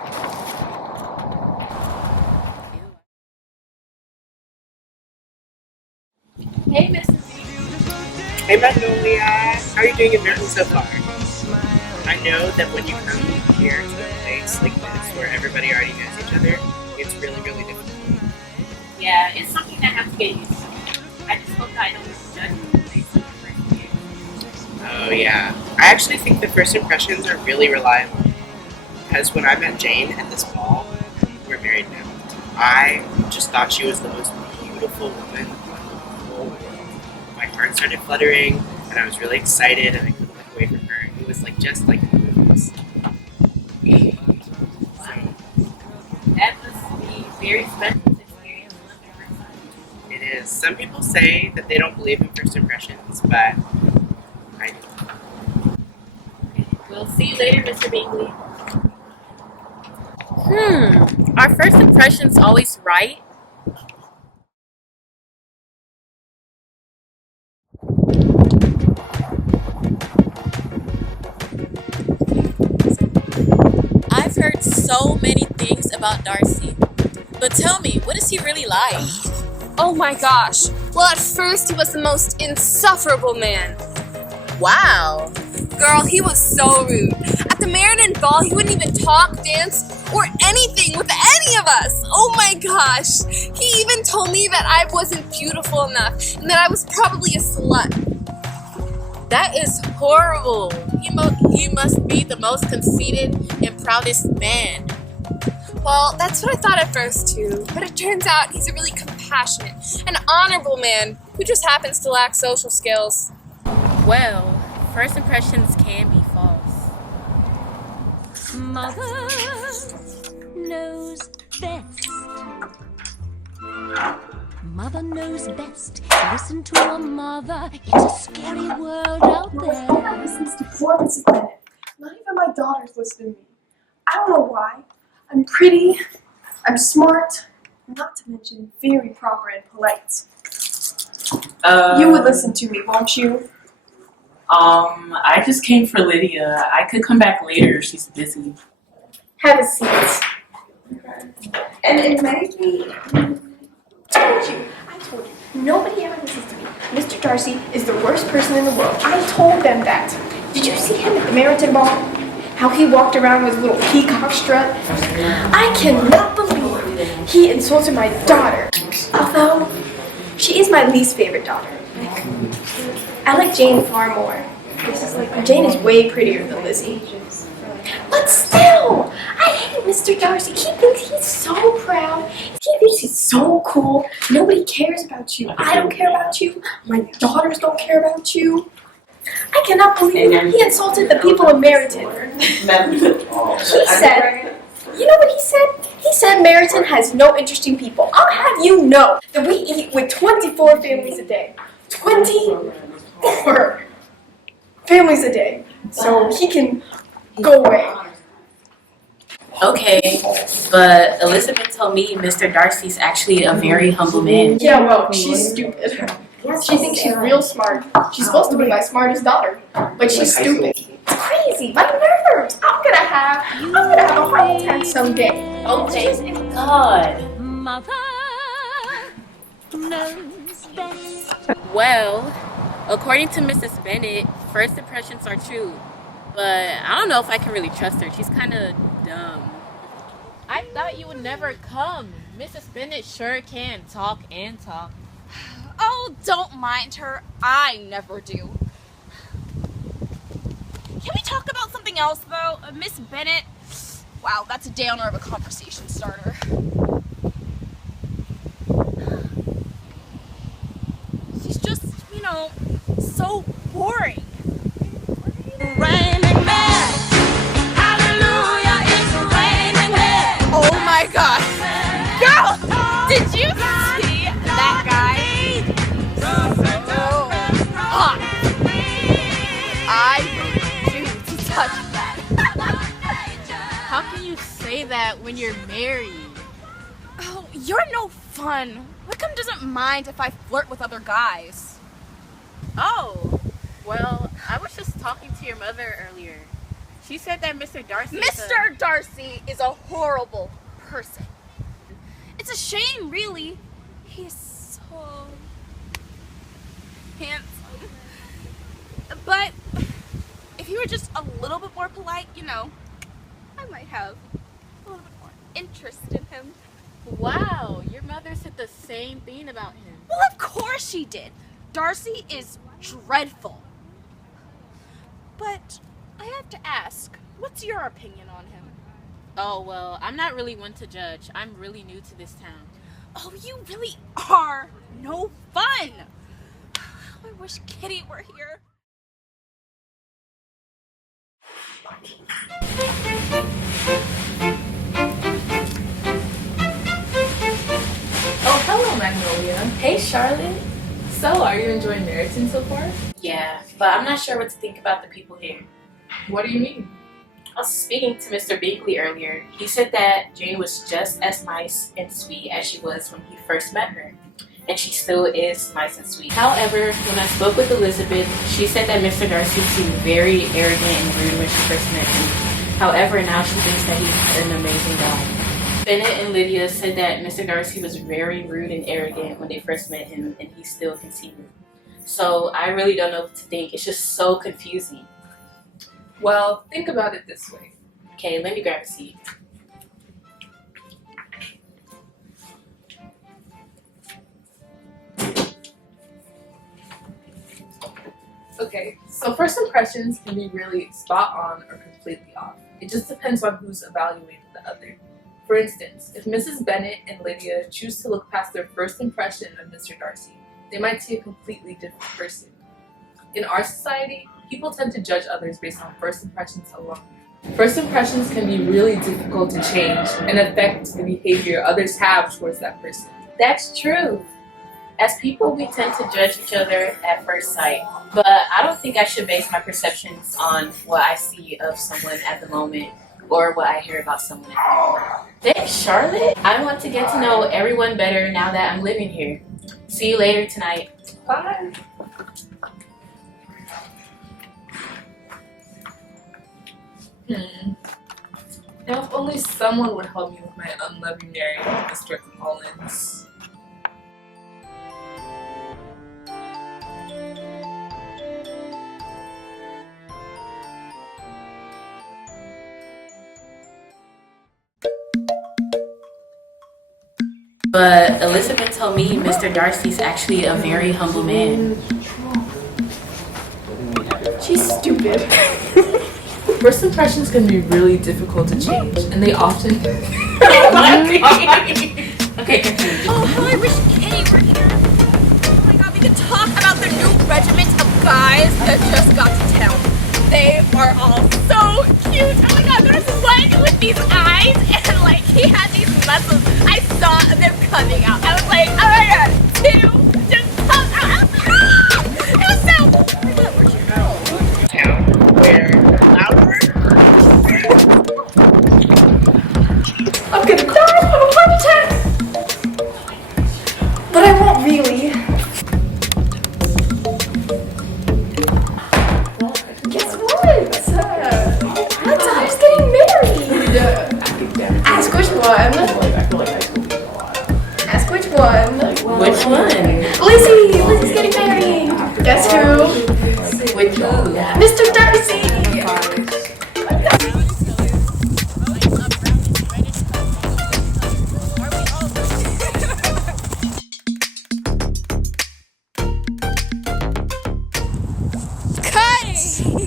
Hey, Mrs. B. Hey Magnolia, how are you doing in Mountain so far? I know that when you come here to a place like this where everybody already knows each other, it's really, really difficult. Yeah, it's something I have to get used to. I just hope that I don't judge you based on the first view. Oh yeah, I actually think the first impressions are really reliable. Because when I met Jane at this ball, we're married now, I just thought she was the most beautiful woman in the whole world. My heart started fluttering, and I was really excited, and I couldn't look away from her. It was like just like in the movies. That must be very special to experience love at first sight. It is. Some people say that they don't believe in first impressions, but I do. We'll see you later, Mr. Bingley. Are first impressions always right? I've heard so many things about Darcy. But tell me, what is he really like? Oh my gosh. Well, at first he was the most insufferable man. Wow. Girl, he was so rude. At the Meriden ball, he wouldn't even talk, dance, or anything with any of us. Oh my gosh. He even told me that I wasn't beautiful enough and that I was probably a slut. That is horrible. He must be the most conceited and proudest man. Well, that's what I thought at first too, but it turns out he's a really compassionate and honorable man who just happens to lack social skills. Well, first impressions can be false. Mother knows best. Mother knows best. Listen to your mother. It's a scary world out there. Nobody listens to poor Mrs. Bennett. Not even my daughters listen to me. I don't know why. I'm pretty, I'm smart, not to mention very proper and polite. You would listen to me, won't you? I just came for Lydia. I could come back later. She's busy. Have a seat. And it might be... I told you. Nobody ever listens to me. Mr. Darcy is the worst person in the world. I told them that. Did you see him at the Meriden ball? How he walked around with his little peacock strut? I cannot believe he insulted my daughter. Although, she is my least favorite daughter. I like Jane far more. Jane is way prettier than Lizzie. But still, I hate Mr. Darcy. He thinks he's so proud. He thinks he's so cool. Nobody cares about you. I don't care about you. My daughters don't care about you. I cannot believe he insulted the people of Meriden. He said, you know what he said? He said Meriden has no interesting people. I'll have you know that we eat with 24 families a day. 24 families a day. So he can go away. Okay, but Elizabeth told me Mr. Darcy's actually a very humble man. Yeah, well, she's stupid. She thinks she's real smart. She's supposed to be my smartest daughter, but she's stupid. It's crazy. My nerves. I'm gonna have a heart attack someday. Oh, God. Mother knows best. Well, according to Mrs. Bennett, first impressions are true. But I don't know if I can really trust her. She's kind of dumb. I thought you would never come. Mrs. Bennett sure can talk and talk. Oh, don't mind her. I never do. Can we talk about something else, though? Miss Bennett? Wow, that's a downer of a conversation starter. She's just, so boring. Raining men. Hallelujah, it's raining men. Oh my gosh. Girl, did you see that guy? So hot. I refuse to touch that. How can you say that when you're married? Oh, you're no fun. Wickham doesn't mind if I flirt with other guys. Oh, well, I was just talking to your mother earlier. She said that Mr. Darcy. Mr. Darcy is a horrible person. It's a shame, really. He's so handsome. But if he were just a little bit more polite, you know, I might have a little bit more interest in him. Wow, your mother said the same thing about him. Well, of course she did. Darcy is dreadful. But I have to ask, what's your opinion on him? Oh, well, I'm not really one to judge. I'm really new to this town. Oh, you really are no fun. I wish Kitty were here. Oh, hello, Magnolia. Hey, Charlotte. So, are you enjoying Meriton so far? Yeah, but I'm not sure what to think about the people here. What do you mean? I was speaking to Mr. Bingley earlier. He said that Jane was just as nice and sweet as she was when he first met her. And she still is nice and sweet. However, when I spoke with Elizabeth, she said that Mr. Darcy seemed very arrogant and rude when she first met him. However, now she thinks that he's an amazing guy. Bennett and Lydia said that Mr. Darcy was very rude and arrogant when they first met him, and he still continued. So I really don't know what to think. It's just so confusing. Well, think about it this way. Okay, let me grab a seat. Okay, so first impressions can be really spot on or completely off. It just depends on who's evaluating the other. For instance, if Mrs. Bennett and Lydia choose to look past their first impression of Mr. Darcy, they might see a completely different person. In our society, people tend to judge others based on first impressions alone. First impressions can be really difficult to change and affect the behavior others have towards that person. That's true. As people, we tend to judge each other at first sight. But I don't think I should base my perceptions on what I see of someone at the moment or what I hear about someone at the moment. Thanks, Charlotte. I want to get to know everyone better now that I'm living here. See you later tonight. Bye! Now, if only someone would help me with my unloving marriage with Mr. Collins. But Elizabeth told me Mr. Darcy's actually a very humble man. She's stupid. First impressions can be really difficult to change, and they often... Okay, continue. Oh, I wish Kitty were here. Oh my god, we could talk about the new regiment of guys that just got to town. They are all so cute. Oh my god, there was one with these eyes and like he had these muscles. I saw them coming out. I was like, oh my god, two just popped out. It was so. Oh my god, where'd you go? Town where louder. I'm gonna die from a heart attack! But I won't really. Guess what? Tom's getting married! Ask which one. Ask which one. Which one?